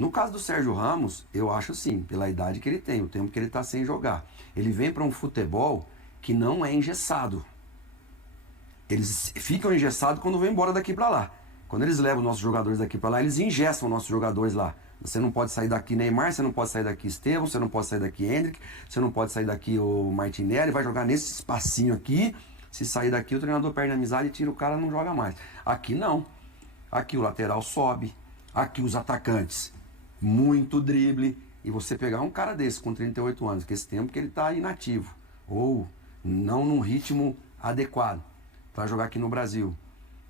No caso do Sérgio Ramos, eu acho sim, pela idade que ele tem, o tempo que ele está sem jogar. Ele vem para um futebol que não é engessado. Eles ficam engessados quando vão embora daqui para lá. Quando eles levam nossos jogadores daqui para lá, eles engessam nossos jogadores lá. Você não pode sair daqui Neymar, você não pode sair daqui Estevão, você não pode sair daqui Endrick, você não pode sair daqui o Martinelli, vai jogar nesse espacinho aqui. Se sair daqui, o treinador perde a amizade e tira o cara e não joga mais. Aqui não. Aqui o lateral sobe, aqui os atacantes, muito drible. E você pegar um cara desse com 38 anos, que esse tempo que ele está inativo, ou não num ritmo adequado para jogar aqui no Brasil.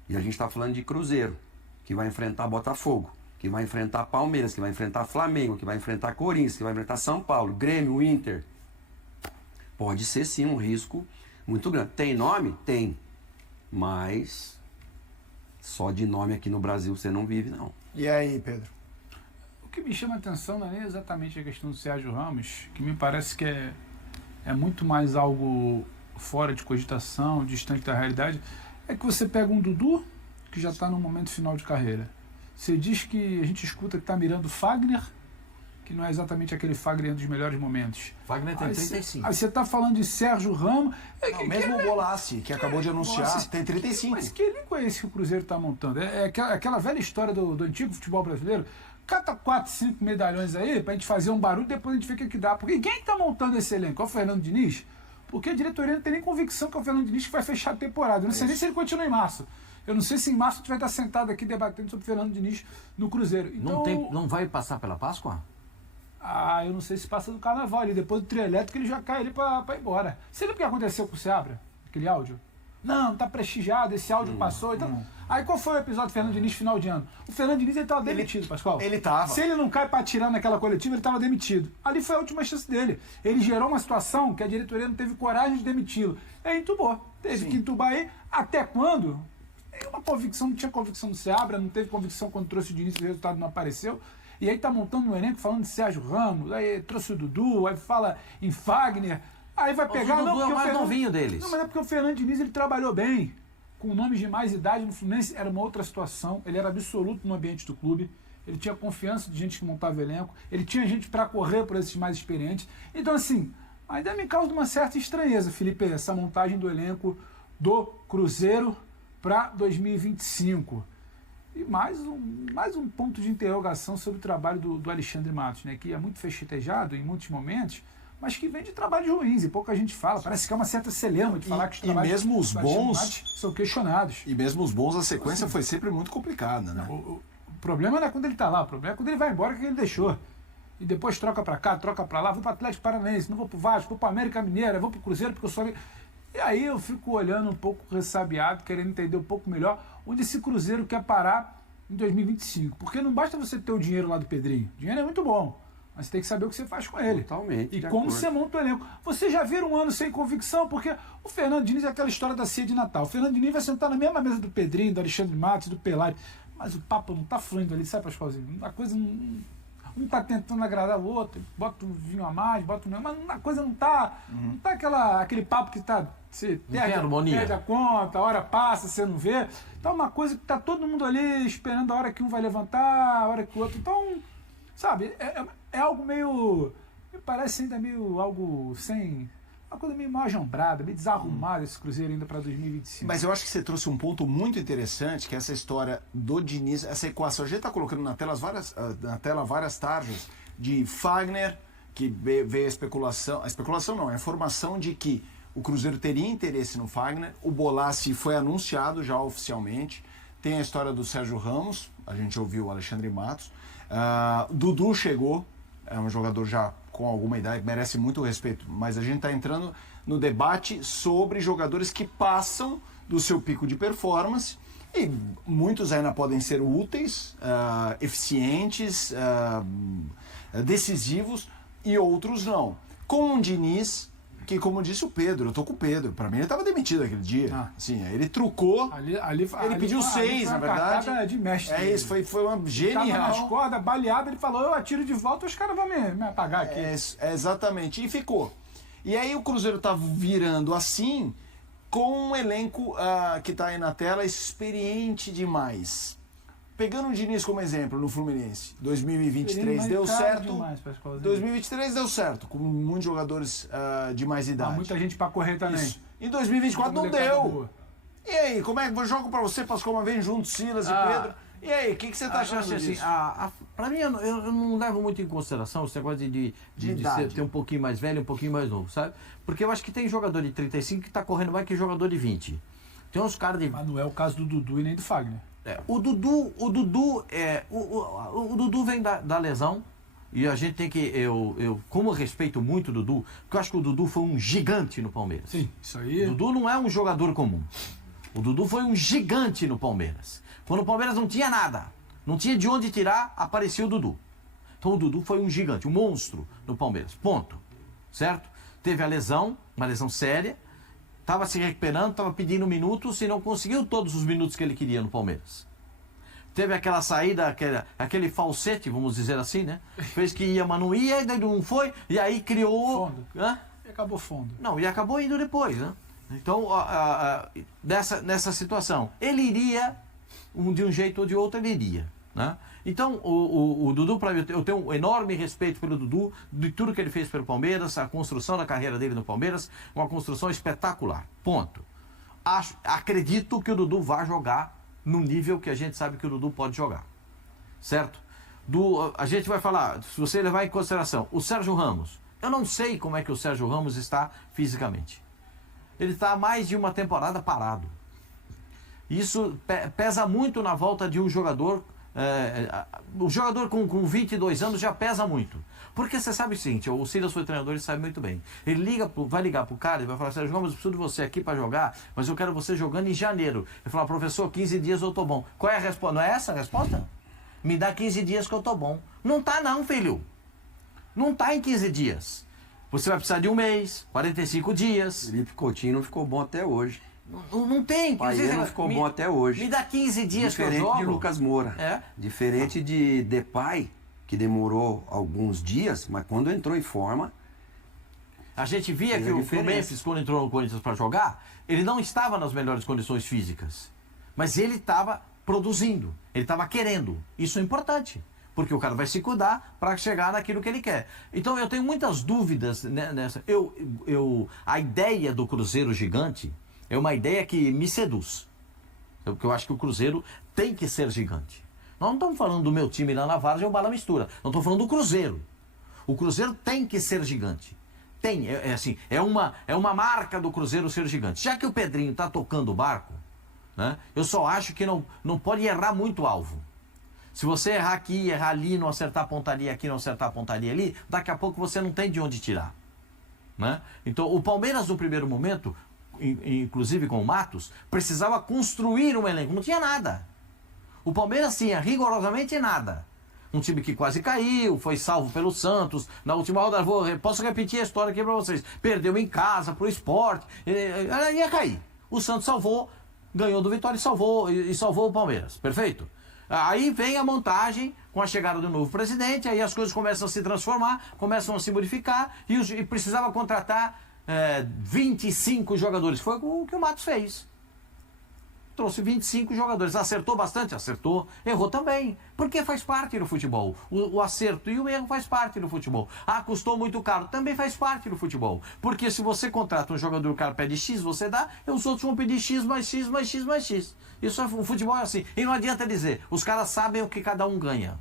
E a gente está falando de Cruzeiro, que vai enfrentar Botafogo, que vai enfrentar Palmeiras, que vai enfrentar Flamengo, que vai enfrentar Corinthians, que vai enfrentar São Paulo, Grêmio, Inter. Pode ser sim um risco muito grande. Tem nome? Tem. Mas só de nome aqui no Brasil você não vive, não. E aí, Pedro? O que me chama a atenção não é nem exatamente a questão do Sérgio Ramos, que me parece que é muito mais algo fora de cogitação, distante da realidade. É que você pega um Dudu, que já está no momento final de carreira. Você diz que a gente escuta que está mirando Fagner, que não é exatamente aquele Fagner dos melhores momentos. Fagner tem 35. Aí você está falando de Sérgio Ramos. Não, mesmo o Bolassi, que acabou de anunciar, tem 35. Mas que elenco é esse que o Cruzeiro está montando? É aquela velha história do antigo futebol brasileiro. Cata 4, 5 medalhões aí pra gente fazer um barulho, depois a gente vê o que dá. Porque quem está montando esse elenco? É o Fernando Diniz? Porque a diretoria não tem nem convicção que é o Fernando Diniz que vai fechar a temporada. Eu não sei nem se ele continua em março. Eu não sei se em março a gente vai estar sentado aqui debatendo sobre o Fernando Diniz no Cruzeiro. Então, não vai passar pela Páscoa? eu não sei se passa do Carnaval ali. Depois do trio elétrico ele já cai ali pra ir embora. Você lembra o que aconteceu com o Seabra? Aquele áudio? Não tá prestigiado, esse áudio passou. Então, aí qual foi o episódio do Fernando Diniz final de ano? O Fernando Diniz ele estava demitido, Pascoal. Ele estava. Se ele não cai para atirar naquela coletiva, ele estava demitido. Ali foi a última chance dele. Ele gerou uma situação que a diretoria não teve coragem de demiti-lo. Aí entubou. Teve que entubar aí. Até quando? Uma convicção, não tinha convicção do Seabra, não teve convicção quando trouxe o Diniz e o resultado não apareceu. E aí tá montando um elenco falando de Sérgio Ramos, aí trouxe o Dudu, aí fala em Fagner. Aí vai pegar... O Dudu é o mais Fernando... novinho deles. Não, mas é porque o Fernando Diniz ele trabalhou bem. Com nomes de mais idade no Fluminense era uma outra situação. Ele era absoluto no ambiente do clube. Ele tinha confiança de gente que montava elenco. Ele tinha gente para correr por esses mais experientes. Então, assim, ainda me causa uma certa estranheza, Felipe, essa montagem do elenco do Cruzeiro para 2025. E mais um ponto de interrogação sobre o trabalho do Alexandre Matos, né, que é muito festejado em muitos momentos, mas que vem de trabalhos ruins, e pouca gente fala. Parece que é uma certa celeuma de falar que os trabalhos mesmo os bons são questionados. E mesmo os bons, a sequência foi sempre muito complicada, né? O problema não é quando ele está lá, o problema é quando ele vai embora, que ele deixou. E depois troca para cá, troca para lá, vou para o Atlético Paranaense, não vou para o Vasco, vou para a América Mineira, vou para o Cruzeiro porque eu sou... E aí eu fico olhando um pouco ressabiado, querendo entender um pouco melhor onde esse Cruzeiro quer parar em 2025. Porque não basta você ter o dinheiro lá do Pedrinho. O dinheiro é muito bom, mas você tem que saber o que você faz com ele. Totalmente. E como você monta o elenco. Você já vira um ano sem convicção, porque o Fernando Diniz é aquela história da ceia de Natal. O Fernando Diniz vai sentar na mesma mesa do Pedrinho, do Alexandre Matos, do Pelari, mas o papo não tá fluindo ali, sabe, Pascoalzinho? A coisa não... Um tá tentando agradar o outro, bota um vinho a mais, bota um... Mas a coisa não tá... Não tá aquele papo que tá... Você perde a conta, a hora passa, você não vê. Então é uma coisa que tá todo mundo ali esperando a hora que um vai levantar, a hora que o outro... Então, sabe, é algo meio... Me parece ainda meio algo sem... Uma coisa meio mal ajambrada, meio desarrumada esse Cruzeiro ainda para 2025. Mas eu acho que você trouxe um ponto muito interessante, que é essa história do Diniz, essa equação. A gente está colocando na tela várias tarjas de Fagner, que veio a especulação não, é a informação de que o Cruzeiro teria interesse no Fagner, o Bolassi foi anunciado já oficialmente, tem a história do Sérgio Ramos, a gente ouviu o Alexandre Matos, Dudu chegou, é um jogador já com alguma idade, merece muito respeito, mas a gente está entrando no debate sobre jogadores que passam do seu pico de performance, e muitos ainda podem ser úteis, eficientes, decisivos, e outros não. Com o Diniz, que como disse o Pedro, eu tô com o Pedro, para mim ele estava demitido aquele dia, assim, ele trucou, ele pediu 6, na verdade, de mestre, é isso, foi uma genial. Tava nas cordas, baleado, ele falou, eu atiro de volta, os caras vão me apagar aqui. Exatamente, e ficou. E aí o Cruzeiro tá virando assim, com um elenco que tá aí na tela, experiente demais. Pegando o Diniz como exemplo no Fluminense, 2023 deu Caro certo. demais pra escola. 2023 deu certo, com muitos jogadores de mais idade. Muita gente pra correr também. Isso. Em 2024 não Molecada deu. boa. E aí, como é que eu jogo pra você, Pascoal, vem junto, Silas e Pedro? E aí, o que você tá achando assim, disso? pra mim, eu não levo muito em consideração esse negócio de ter um pouquinho mais velho e um pouquinho mais novo, sabe? Porque eu acho que tem jogador de 35 que tá correndo mais que jogador de 20. Tem uns caras de... Mas não é o caso do Dudu e nem do Fagner. O Dudu vem da lesão e a gente tem que, eu como respeito muito o Dudu, porque eu acho que o Dudu foi um gigante no Palmeiras. Sim, isso aí. O Dudu não é um jogador comum. O Dudu foi um gigante no Palmeiras. Quando o Palmeiras não tinha nada, não tinha de onde tirar, apareceu o Dudu. Então o Dudu foi um gigante, um monstro no Palmeiras. Ponto. Certo? Teve a lesão, uma lesão séria. Estava se recuperando, estava pedindo minutos e não conseguiu todos os minutos que ele queria no Palmeiras. Teve aquela saída, aquele falsete, vamos dizer assim, né? Fez que ia, mas não ia, e daí não foi, e aí criou... Fundo. Hã? E acabou fundo. Não, e acabou indo depois, né? Então, nessa situação, ele iria, de um jeito ou de outro, ele iria, né? Então, o Dudu, para mim, eu tenho um enorme respeito pelo Dudu, de tudo que ele fez pelo Palmeiras, a construção da carreira dele no Palmeiras, uma construção espetacular. Ponto. Acredito que o Dudu vai jogar no nível que a gente sabe que o Dudu pode jogar. Certo? A gente vai falar, se você levar em consideração, o Sérgio Ramos. Eu não sei como é que o Sérgio Ramos está fisicamente. Ele está há mais de uma temporada parado. Isso pesa muito na volta de um jogador. O jogador com 22 anos já pesa muito. Porque você sabe o seguinte, o Silas foi treinador, ele sabe muito bem. Ele vai ligar pro cara e vai falar, Sérgio Ramos, eu preciso de você aqui para jogar, mas eu quero você jogando em janeiro. Ele fala, professor, 15 dias eu tô bom. Qual é a resposta? Não é essa a resposta? Me dá 15 dias que eu tô bom. Não tá não, filho. Não tá em 15 dias. Você vai precisar de um mês, 45 dias. Felipe Coutinho não ficou bom até hoje. Não tem. Paier não ficou bom até hoje. Me dá 15 dias que eu Diferente jogo. de Lucas Moura. Diferente de Depay, que demorou alguns dias, mas quando entrou em forma... A gente via que o Memphis, quando entrou no Corinthians para jogar, ele não estava nas melhores condições físicas. Mas ele estava produzindo, ele estava querendo. Isso é importante. Porque o cara vai se cuidar para chegar naquilo que ele quer. Então eu tenho muitas dúvidas nessa. A ideia do Cruzeiro gigante é uma ideia que me seduz. Porque eu acho que o Cruzeiro tem que ser gigante. Nós não estamos falando do meu time lá na Várzea ou Bala Mistura. Nós estamos falando do Cruzeiro. O Cruzeiro tem que ser gigante. Tem, é uma marca do Cruzeiro ser gigante. Já que o Pedrinho está tocando o barco, né, eu só acho que não pode errar muito o alvo. Se você errar aqui, errar ali, não acertar a pontaria aqui, não acertar a pontaria ali, daqui a pouco você não tem de onde tirar. Né? Então, o Palmeiras, no primeiro momento, inclusive com o Matos, precisava construir um elenco. Não tinha nada. O Palmeiras tinha rigorosamente nada. Um time que quase caiu, foi salvo pelo Santos. Na última rodada, posso repetir a história aqui para vocês. Perdeu em casa pro Sport, ia cair. O Santos salvou, ganhou do Vitória e salvou o Palmeiras. Perfeito? Aí vem a montagem com a chegada do novo presidente, aí as coisas começam a se transformar, começam a se modificar e precisava contratar 25 jogadores. Foi o que o Matos fez. Trouxe 25 jogadores. Acertou bastante? Acertou. Errou também. Porque faz parte do futebol. O acerto e o erro faz parte do futebol. Custou muito caro. Também faz parte do futebol. Porque se você contrata um jogador, o cara pede X, você dá, e os outros vão pedir X mais X mais X mais X. Isso o futebol é assim. E não adianta dizer, os caras sabem o que cada um ganha.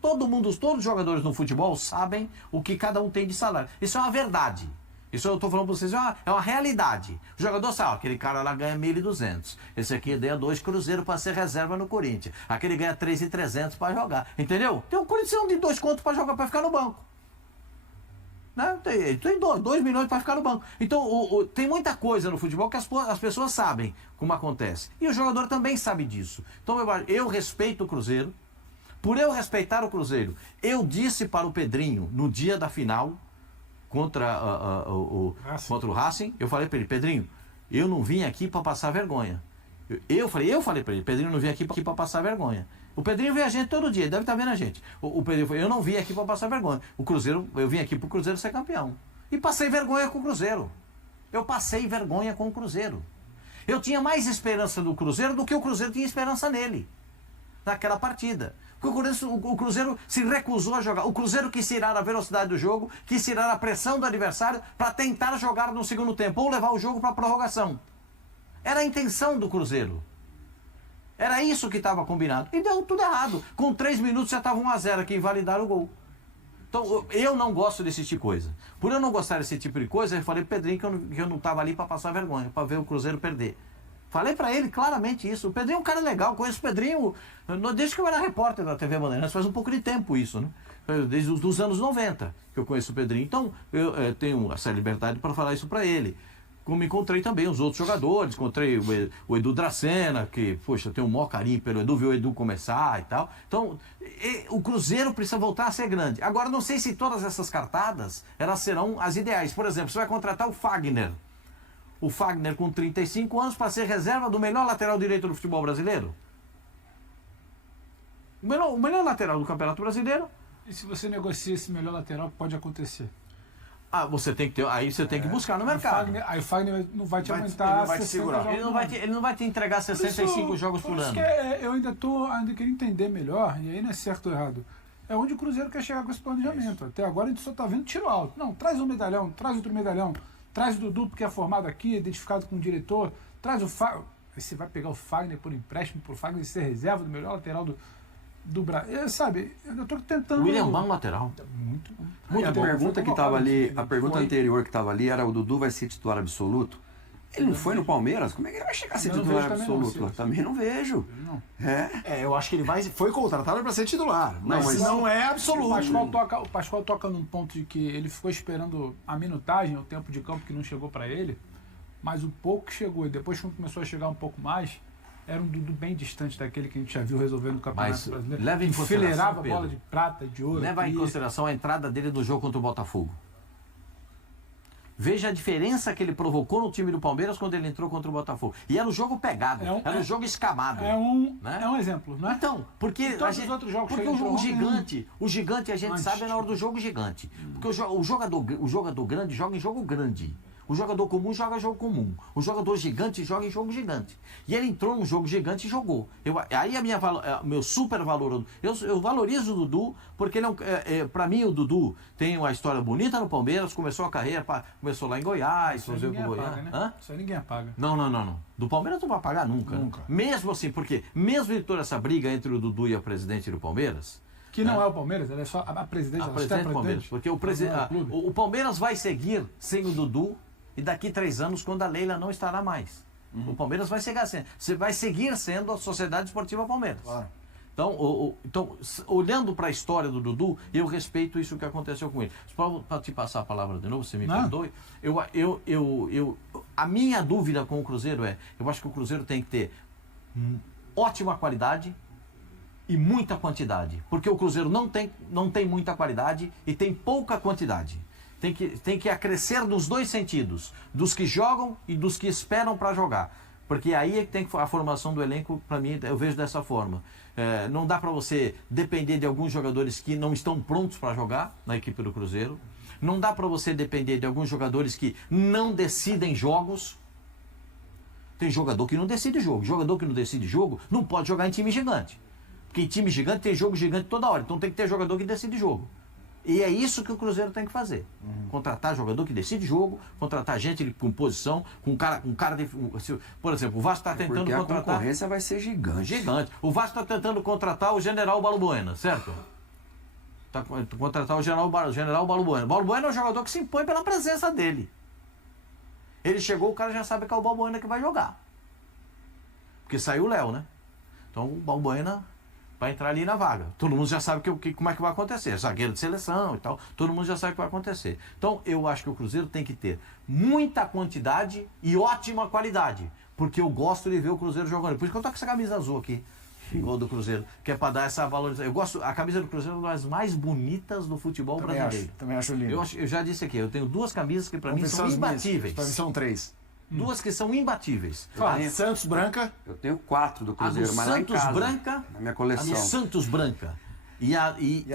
Todos os jogadores no futebol sabem o que cada um tem de salário. Isso é uma verdade. Isso eu estou falando para vocês, é uma realidade. O jogador sabe, aquele cara lá ganha 1.200. Esse aqui ganha 2 cruzeiros para ser reserva no Corinthians. Aquele ganha 3.300 para jogar. Entendeu? Tem um Corinthians de 2 contos para jogar, para ficar no banco. Né? Tem 2 milhões para ficar no banco. Então, tem muita coisa no futebol que as pessoas sabem como acontece. E o jogador também sabe disso. Então, eu respeito o Cruzeiro. Por eu respeitar o Cruzeiro, eu disse para o Pedrinho, no dia da final, contra o Racing, eu falei para ele, Pedrinho, eu não vim aqui para passar vergonha. Eu falei para ele, Pedrinho, não vim aqui para passar vergonha. O Pedrinho vê a gente todo dia, ele deve estar vendo a gente. O Pedrinho falou, eu não vim aqui para passar vergonha. O Cruzeiro, eu vim aqui para o Cruzeiro ser campeão. E passei vergonha com o Cruzeiro. Eu passei vergonha com o Cruzeiro. Eu tinha mais esperança do Cruzeiro do que o Cruzeiro tinha esperança nele. naquela partida. Porque o Cruzeiro se recusou a jogar. O Cruzeiro quis tirar a velocidade do jogo, quis tirar a pressão do adversário para tentar jogar no segundo tempo ou levar o jogo para a prorrogação. Era a intenção do Cruzeiro. Era isso que estava combinado. E deu tudo errado. Com 3 minutos já estava 1-0 que invalidaram o gol. Então, eu não gosto desse tipo de coisa. Por eu não gostar desse tipo de coisa, eu falei pro Pedrinho que eu não estava ali para passar vergonha, para ver o Cruzeiro perder. Falei para ele claramente isso. O Pedrinho é um cara legal, conheço o Pedrinho desde que eu era repórter da TV Bandeirantes, faz um pouco de tempo isso, né? Desde os anos 90 que eu conheço o Pedrinho. Então, eu tenho essa liberdade para falar isso para ele. Como encontrei também os outros jogadores, encontrei o Edu Dracena, que, poxa, eu tenho um maior carinho pelo Edu, viu o Edu começar e tal. Então, o Cruzeiro precisa voltar a ser grande. Agora, não sei se todas essas cartadas, elas serão as ideais. Por exemplo, você vai contratar o Fagner. O Fagner com 35 anos para ser reserva do melhor lateral direito do futebol brasileiro. O melhor lateral do Campeonato Brasileiro. E se você negocia esse melhor lateral, pode acontecer? Você tem que ter, aí você tem que buscar no mercado. Aí o Fagner não vai te aguentar. Ele não vai te segurar. Ele não vai te entregar 65 jogos por ano. Eu ainda queria entender melhor, e aí não é certo ou errado. É onde o Cruzeiro quer chegar com esse planejamento. Até agora a gente só está vendo tiro alto. Não, traz um medalhão, traz outro medalhão, traz o Dudu, porque é formado aqui, identificado com o diretor, traz o Fagner. Aí você vai pegar o Fagner por empréstimo, por Fagner ser reserva do melhor lateral do Brasil. Sabe, eu estou tentando. William bom lateral. Muito bom. A pergunta que estava ali, a pergunta anterior que estava ali era: o Dudu vai ser titular absoluto? Ele não foi no Palmeiras? Como é que ele vai chegar a ser titular absoluto? Também não vejo. Eu acho que ele foi contratado para ser titular, mas não é absoluto. O Pascoal toca num ponto de que ele ficou esperando a minutagem, o tempo de campo que não chegou para ele, mas o pouco que chegou, e depois quando começou a chegar um pouco mais, era um Dudu bem distante daquele que a gente já viu resolvendo o Campeonato Brasileiro. Leva em consideração, enfileirava Pedro, bola de prata, de ouro. Leva em consideração a entrada dele no jogo contra o Botafogo. Veja a diferença que ele provocou no time do Palmeiras quando ele entrou contra o Botafogo. E era um jogo pegado, era um jogo escamado. É um exemplo, não é? Então, porque todos os outros jogos porque o gigante a gente sabe é na hora do jogo gigante. Porque o jogador grande joga em jogo grande. O jogador comum joga jogo comum. O jogador gigante joga em jogo gigante. E ele entrou num jogo gigante e jogou. Aí meu super valor... Eu valorizo o Dudu, porque ele para mim o Dudu tem uma história bonita no Palmeiras, começou a carreira, começou lá em Goiás. Isso ninguém apaga, né? Isso ninguém apaga. Não. Do Palmeiras não vai apagar nunca. Mesmo assim, porque mesmo em toda essa briga entre o Dudu e a presidente do Palmeiras... Que não é o Palmeiras, ela é só a presidente. A presidente do Palmeiras. Porque o Palmeiras vai seguir sem o Dudu e daqui 3 anos, quando a Leila não estará mais. O Palmeiras vai seguir sendo a Sociedade Esportiva Palmeiras. Claro. Então, olhando para a história do Dudu, eu respeito isso que aconteceu com ele. Para te passar a palavra de novo, você me perdoe. A minha dúvida com o Cruzeiro eu acho que o Cruzeiro tem que ter ótima qualidade e muita quantidade. Porque o Cruzeiro não tem muita qualidade e tem pouca quantidade. Tem que acrescer nos dois sentidos, dos que jogam e dos que esperam para jogar. Porque aí é que tem a formação do elenco, para mim, eu vejo dessa forma. Não dá para você depender de alguns jogadores que não estão prontos para jogar na equipe do Cruzeiro. Não dá para você depender de alguns jogadores que não decidem jogos. Tem jogador que não decide jogo. Jogador que não decide jogo não pode jogar em time gigante. Porque em time gigante tem jogo gigante toda hora. Então tem que ter jogador que decide jogo. E é isso que o Cruzeiro tem que fazer. Contratar jogador que decide jogo, contratar gente com posição, com cara de... Por exemplo, o Vasco está tentando contratar... a concorrência vai ser gigante. Gigante. O Vasco está tentando contratar o General Balbuena, certo? Contratar o General Balbuena. Balbuena é um jogador que se impõe pela presença dele. Ele chegou, o cara já sabe que é o Balbuena que vai jogar. Porque saiu o Léo, né? Então o Balbuena vai entrar ali na vaga. Todo mundo já sabe como é que vai acontecer. Zagueiro de seleção e tal. Todo mundo já sabe o que vai acontecer. Então, eu acho que o Cruzeiro tem que ter muita quantidade e ótima qualidade. Porque eu gosto de ver o Cruzeiro jogando. Por isso que eu tô com essa camisa azul aqui. Igual do Cruzeiro. Que é para dar essa valorização. A camisa do Cruzeiro é uma das mais bonitas do futebol brasileiro. Também acho lindo. Eu já disse aqui. Eu tenho 2 camisas que para mim são imbatíveis. Para mim são 3. 2 que são imbatíveis. Santos branca. Eu tenho 4 do Cruzeiro, mas lá em casa. Santos branca. Na minha coleção. A do Santos branca. E a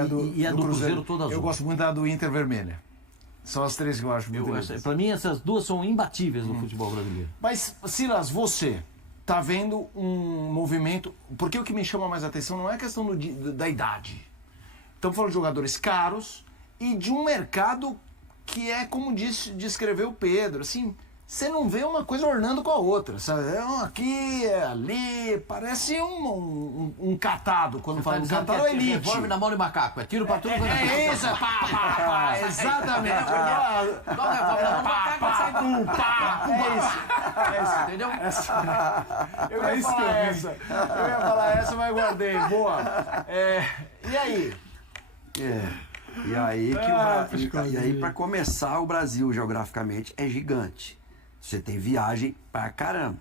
do Cruzeiro toda azul. Eu gosto muito da do Inter vermelha. São as 3 que eu acho muito lindas. Para mim, essas 2 são imbatíveis no futebol brasileiro. Mas, Silas, você tá vendo um movimento... Porque o que me chama mais atenção não é a questão da idade. Estamos falando de jogadores caros e de um mercado que é, como descreveu o Pedro, assim, você não vê uma coisa ornando com a outra, sabe? É aqui, é ali, parece um catado. Quando fala um catado, é elite. Revólver na mão de macaco, é tiro pra tudo. É isso, pá, exatamente. Dá um revólver na mão de macaco, sai com É isso. entendeu? Eu ia falar essa, mas guardei. Boa. E aí? E aí, para começar, o Brasil geograficamente é gigante. Você tem viagem pra caramba.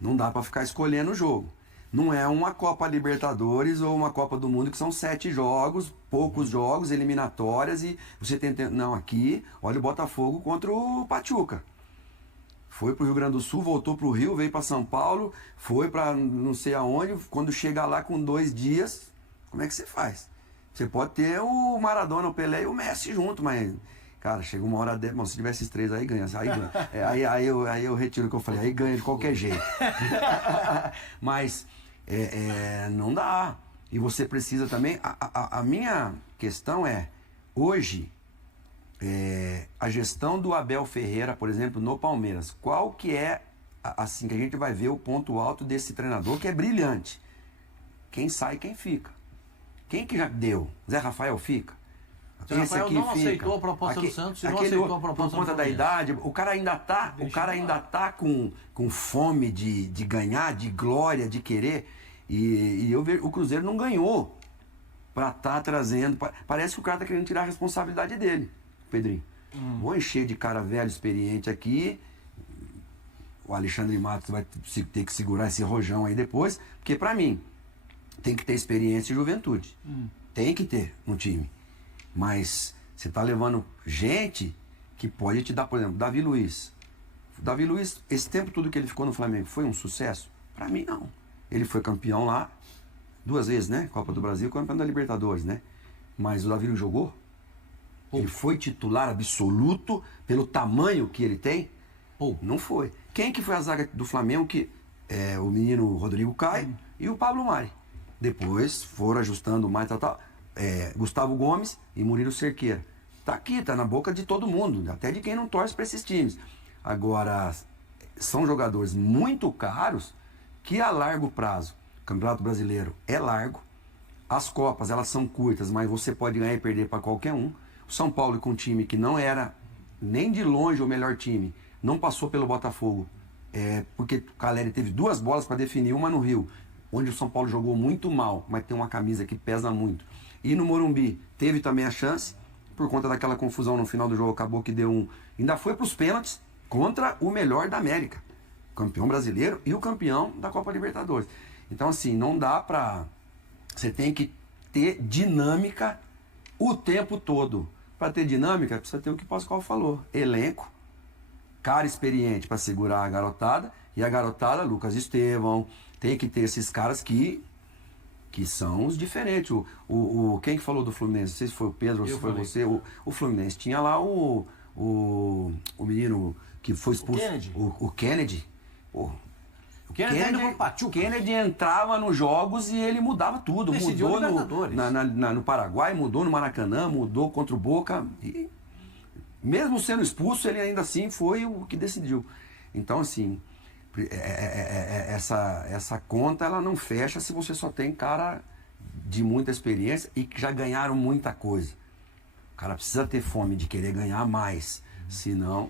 Não dá para ficar escolhendo o jogo. Não é uma Copa Libertadores ou uma Copa do Mundo que são 7 jogos, poucos jogos, eliminatórias e você tem... Não, aqui, olha o Botafogo contra o Pachuca. Foi pro Rio Grande do Sul, voltou pro Rio, veio para São Paulo, foi para não sei aonde. Quando chega lá com 2 dias, como é que você faz? Você pode ter o Maradona, o Pelé e o Messi junto, mas, cara, chega uma hora dessa, se tiver esses 3 aí ganha. Aí eu retiro o que eu falei, aí ganha de qualquer jeito. Mas não dá. E você precisa também. A minha questão é, hoje, a gestão do Abel Ferreira, por exemplo, no Palmeiras, qual que é, assim, que a gente vai ver o ponto alto desse treinador, que é brilhante? Quem sai, quem fica. Quem que já deu? Zé Rafael fica? Zé Rafael não aceitou a proposta do Santos e não aceitou a proposta do Palmeiras. Por conta da idade, o cara ainda tá com fome de ganhar, de glória, de querer. E eu vejo, o Cruzeiro não ganhou pra estar trazendo. Parece que o cara tá querendo tirar a responsabilidade dele, Pedrinho. Vou encher de cara velho, experiente aqui. O Alexandre Matos vai ter que segurar esse rojão aí depois, porque pra mim tem que ter experiência e juventude. Tem que ter no time. Mas você tá levando gente que pode te dar, por exemplo, Davi Luiz. Davi Luiz, esse tempo todo que ele ficou no Flamengo, foi um sucesso? Pra mim, não. Ele foi campeão lá 2 vezes, né? Copa do Brasil e campeão da Libertadores, né? Mas o Davi não jogou. Ele foi titular absoluto pelo tamanho que ele tem? Não foi. Quem que foi a zaga do Flamengo? O menino Rodrigo Caio e o Pablo Mari. Depois foram ajustando mais, Gustavo Gomes e Murilo Cerqueira. Tá aqui, tá na boca de todo mundo, até de quem não torce para esses times. Agora, são jogadores muito caros que a largo prazo, o Campeonato Brasileiro é largo, as Copas elas são curtas, mas você pode ganhar e perder para qualquer um. O São Paulo, com um time que não era nem de longe o melhor time, não passou pelo Botafogo, porque o Caleri teve 2 bolas para definir, uma no Rio, onde o São Paulo jogou muito mal, mas tem uma camisa que pesa muito. E no Morumbi teve também a chance, por conta daquela confusão no final do jogo, acabou que deu ainda foi para os pênaltis contra o melhor da América, o campeão brasileiro e o campeão da Copa Libertadores. Então, assim, não dá para... Você tem que ter dinâmica o tempo todo. Para ter dinâmica, precisa ter o que o Pascoal falou. Elenco, cara experiente para segurar a garotada, e a garotada, Lucas Estevão, tem que ter esses caras que são os diferentes. Quem que falou do Fluminense? Não sei se foi o Pedro ou se foi você. O Fluminense tinha lá o menino que foi expulso. O Kennedy. O Kennedy entrava nos jogos e ele mudava tudo. Decidiu mudou no Paraguai, mudou no Maracanã, mudou contra o Boca. E mesmo sendo expulso, ele ainda assim foi o que decidiu. Então, assim... Essa conta ela não fecha se você só tem cara de muita experiência e que já ganharam muita coisa. O cara precisa ter fome de querer ganhar mais, senão...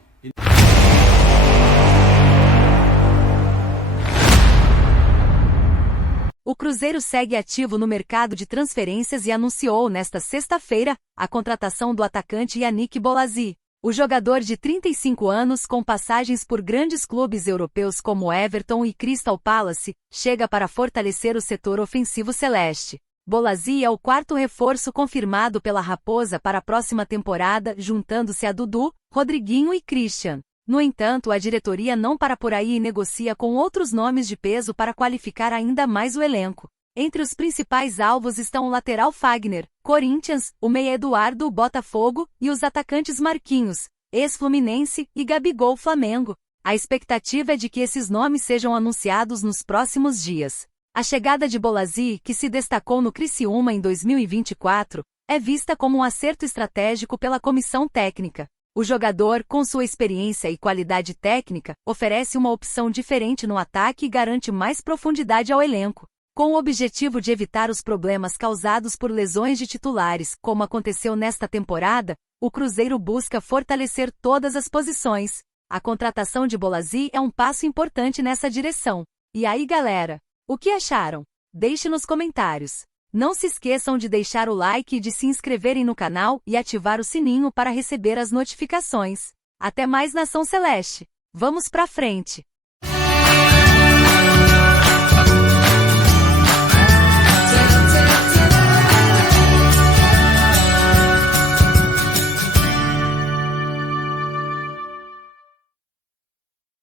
O Cruzeiro segue ativo no mercado de transferências e anunciou nesta sexta-feira a contratação do atacante Yannick Bolasie. O jogador de 35 anos com passagens por grandes clubes europeus como Everton e Crystal Palace, chega para fortalecer o setor ofensivo celeste. Bolasie é o 4º reforço confirmado pela Raposa para a próxima temporada, juntando-se a Dudu, Rodriguinho e Christian. No entanto, a diretoria não para por aí e negocia com outros nomes de peso para qualificar ainda mais o elenco. Entre os principais alvos estão o lateral Fagner, Corinthians, o meia Eduardo, Botafogo, e os atacantes Marquinhos, ex-Fluminense, e Gabigol, Flamengo. A expectativa é de que esses nomes sejam anunciados nos próximos dias. A chegada de Bolasie, que se destacou no Criciúma em 2024, é vista como um acerto estratégico pela comissão técnica. O jogador, com sua experiência e qualidade técnica, oferece uma opção diferente no ataque e garante mais profundidade ao elenco. Com o objetivo de evitar os problemas causados por lesões de titulares, como aconteceu nesta temporada, o Cruzeiro busca fortalecer todas as posições. A contratação de Bolasie é um passo importante nessa direção. E aí, galera? O que acharam? Deixe nos comentários. Não se esqueçam de deixar o like e de se inscreverem no canal e ativar o sininho para receber as notificações. Até mais, Nação Celeste! Vamos pra frente!